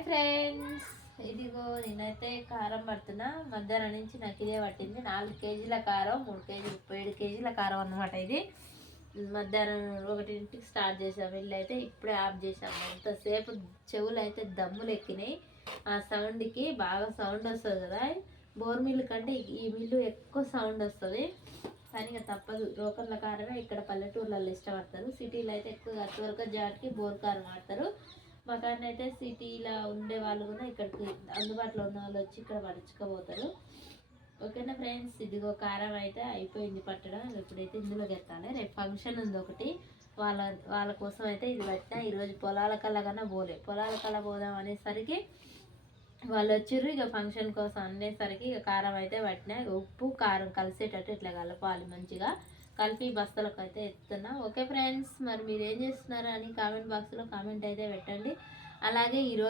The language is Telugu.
హాయ్ ఫ్రెండ్స్, ఇదిగో నేనైతే కారం పడుతున్నా. మధ్యాహ్నం నుంచి నాకు ఇదే పట్టింది. 4 కేజీల కారం, 3 కేజీలు 7 కేజీల కారం అన్నమాట. ఇది మధ్యాహ్నం 1ంటికి స్టార్ట్ చేసాము. ఇల్లు అయితే ఇప్పుడే ఆఫ్ చేసాము. ఎంతసేపు చెవులు అయితే దమ్ములు ఎక్కినాయి. ఆ సౌండ్కి బాగా సౌండ్ వస్తుంది కదా. బోర్ మిల్లు కంటే ఈ మిల్లు ఎక్కువ సౌండ్ వస్తుంది. కానీ తప్పదు, రోకర్ల కారమే ఇక్కడ పల్లెటూర్లలో ఇష్టపడతారు. సిటీలో అయితే ఎక్కువగా త్వరగా జాటికి బోర్ కారం వాడతారు. మా కాడన అయితే సిటీలో ఉండే వాళ్ళు కూడా ఇక్కడికి అందుబాటులో ఉన్న వాళ్ళు వచ్చి ఇక్కడ పడుచుకోపోతారు. ఓకేనా ఫ్రెండ్స్, ఇదిగో కారం అయితే అయిపోయింది పట్టడం. ఇప్పుడైతే ఇందులో ఎత్తాలి. రేపు ఫంక్షన్ ఉంది ఒకటి, వాళ్ళ వాళ్ళ కోసం అయితే ఇది పట్టినా. ఈరోజు పొలాల కల్లా పొలాల కల్లా పోదాం అనేసరికి వాళ్ళు వచ్చిర్రు. ఇక ఫంక్షన్ కోసం అనేసరికి ఇక కారం అయితే పట్టినా. ఉప్పు కారం కలిసేటట్టు ఇట్లా కలపాలి. మంచిగా కలిపి బస్తలకు అయితే ఎత్తున్నా. ఓకే ఫ్రెండ్స్, మరి మీరు ఏం చేస్తున్నారు అని కామెంట్ బాక్స్లో కామెంట్ అయితే పెట్టండి. అలాగే ఈరోజు